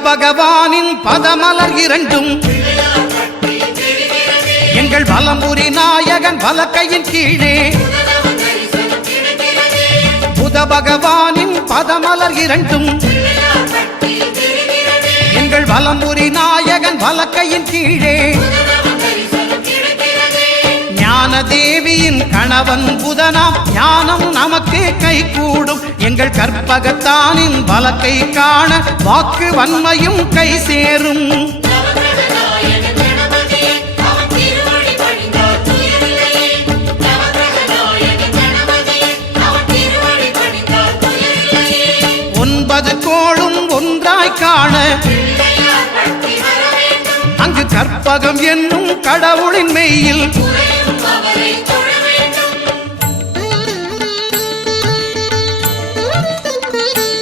பகவானின் பதமலர் இரண்டும் எங்கள் வலம்புரி நாயகன் வலக்கையின் கீழே புத பகவானின் பதமலர் இரண்டும் எங்கள் வலம்புரி நாயகன் வலக்கையின் கீழே ஞான தேவியின் கணவன் புதனாம் ஞானம் நமக்கு கை கூடும் எங்கள் கற்பகத்தானின் வலக்கை காண வாக்கு வன்மையும் கை சேரும் ஒன்பது கோளும் ஒன்றாய் காண அங்கு கற்பகம் என்னும் கடவுளின் மெய்யில்